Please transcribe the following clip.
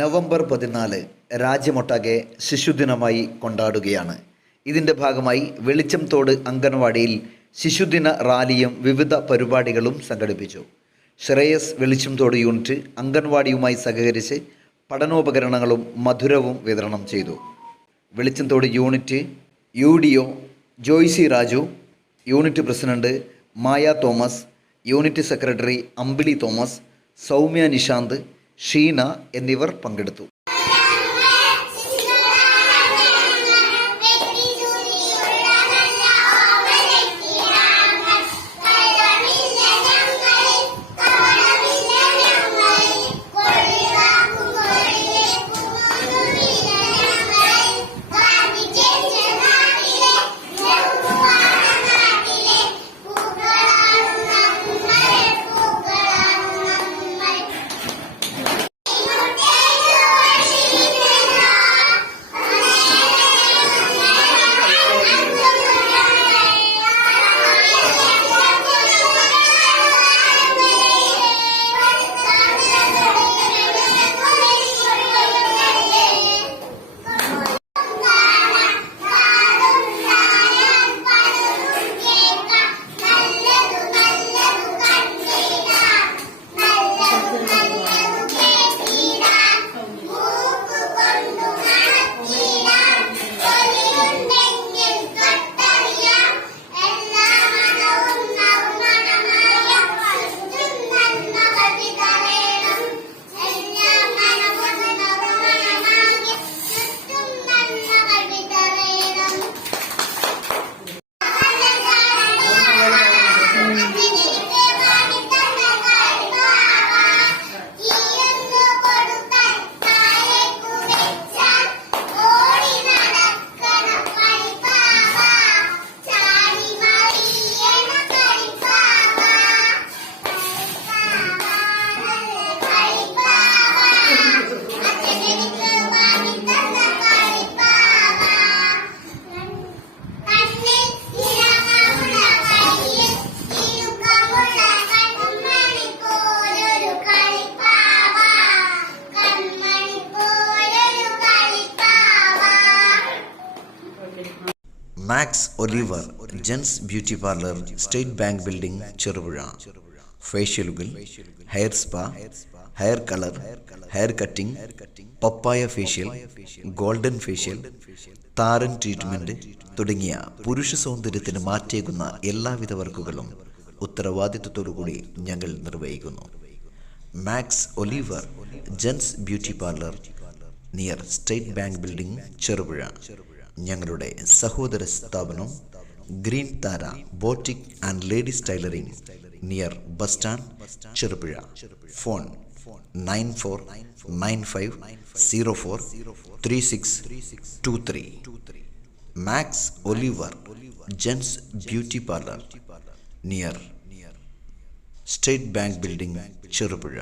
November 14 രാജ്യമൊട്ടാകെ ശിശുദിനമായി കൊണ്ടാടുകയാണ്. ഇതിൻ്റെ ഭാഗമായി വെളിച്ചംതോട് അംഗൻവാടിയിൽ ശിശുദിന റാലിയും വിവിധ പരിപാടികളും സംഘടിപ്പിച്ചു. ശ്രേയസ് വെളിച്ചംതോട് യൂണിറ്റ് അംഗൻവാടിയുമായി സഹകരിച്ച് പഠനോപകരണങ്ങളും മധുരവും വിതരണം ചെയ്തു. Velichamthodu unit UDO Joicy Raju, unit president Maya Thomas, unit secretary Ambili Thomas, Soumya Nishanth, Sheena എന്നിവർ പങ്കെടുത്തു. Max Oliver gents beauty parlour, state bank building, Cherupuzha. ഫേഷ്യലുകൾ, hair spa, hair colour, hair cutting, papaya facial, golden facial, താരൻ ട്രീറ്റ്മെൻറ്റ് തുടങ്ങിയ പുരുഷ സൗന്ദര്യത്തിന് മാറ്റേകുന്ന എല്ലാവിധ വർക്കുകളും ഉത്തരവാദിത്വത്തോടുകൂടി ഞങ്ങൾ നിർവഹിക്കുന്നു. Max Oliver gents beauty parlour, near state bank building, Cherupuzha. ഞങ്ങളുടെ സഹോദര സ്ഥാപനം green Thara boutique and ladies tailoring, near bus stand, Cherupuzha. Phone 9495043623. Max Oliver gents beauty parlour, near state bank building, Cherupuzha.